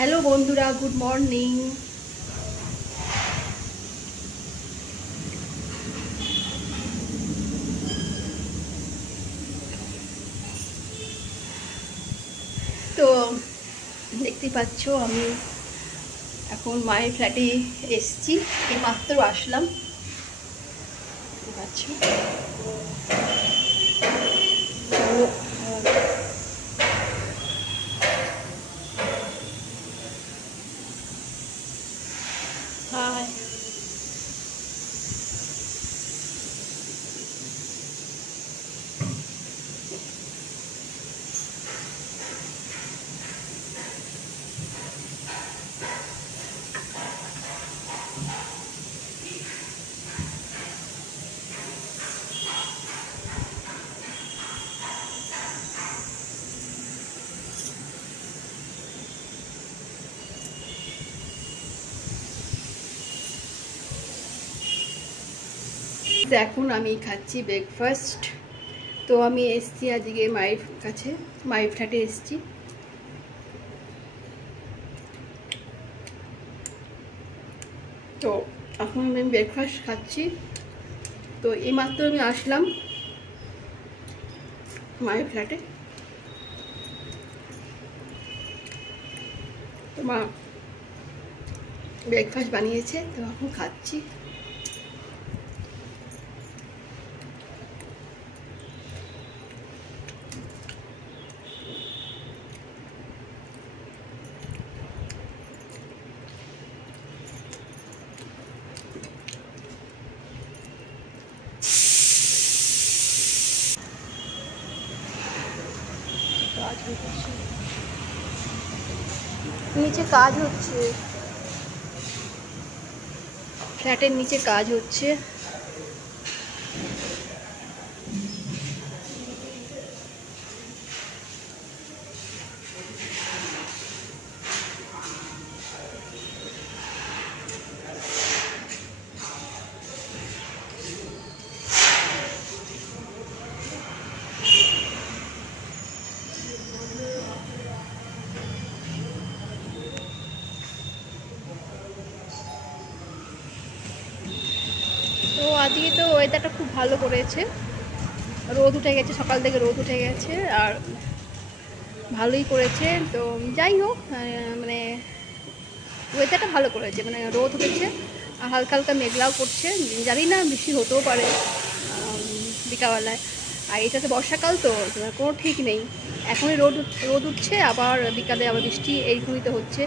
Hello বন্ধুরা, good morning. তো দেখতেই পাচ্ছ আমি এখন মায়ের ফ্ল্যাটে এসেছি, এইমাত্র আসলাম। দেখতে পাচ্ছ হাই। এখন আমি খাচ্ছি ব্রেকফাস্ট। তো আমি এসেছি আজকে মায়ের কাছে, মায়ের ফ্ল্যাটে এসেছি। তো এখন আমি ব্রেকফাস্ট খাচ্ছি। তো এইমাত্র আমি আসলাম মায়ের ফ্ল্যাটে। তো মা ব্রেকফাস্ট বানিয়েছে, তো এখন খাচ্ছি। নিচে কাজ হচ্ছে, ফ্ল্যাটের নিচে কাজ হচ্ছে। তো আজকে তো ওয়েদারটা খুব ভালো করেছে, রোদ উঠে গেছে, সকাল থেকে রোদ উঠে গেছে আর ভালোই করেছে। তো যাই হোক, মানে ওয়েদারটা ভালো করেছে, মানে রোদ উঠেছে আর হালকা হালকা মেঘলাও করছে। জানি না বৃষ্টি হতেও পারে বিকালবেলায়। আর এটা তো বর্ষাকাল, তো কোনো ঠিক নেই, এখনই রোদ উঠছে, আবার বিকালে আবার বৃষ্টি, এইরকমই তো হচ্ছে।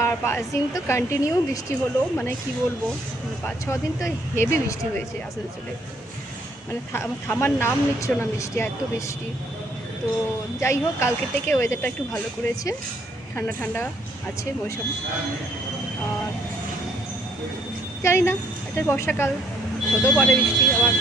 আর 5 দিন তো কন্টিনিউ বৃষ্টি হলো, মানে কি বলবো, 5-6 দিন তো হেভি বৃষ্টি হয়েছে আসানসোলে, মানে থামার নাম নিচ্ছিল না বৃষ্টি, এত বৃষ্টি। তো যাই হোক, কালকে থেকে ওয়েদারটা একটু ভালো করেছে, ঠান্ডা ঠান্ডা আছে মৌসুম। আর জানি না, এটা বর্ষাকাল, হতেও পারে বৃষ্টি, আবার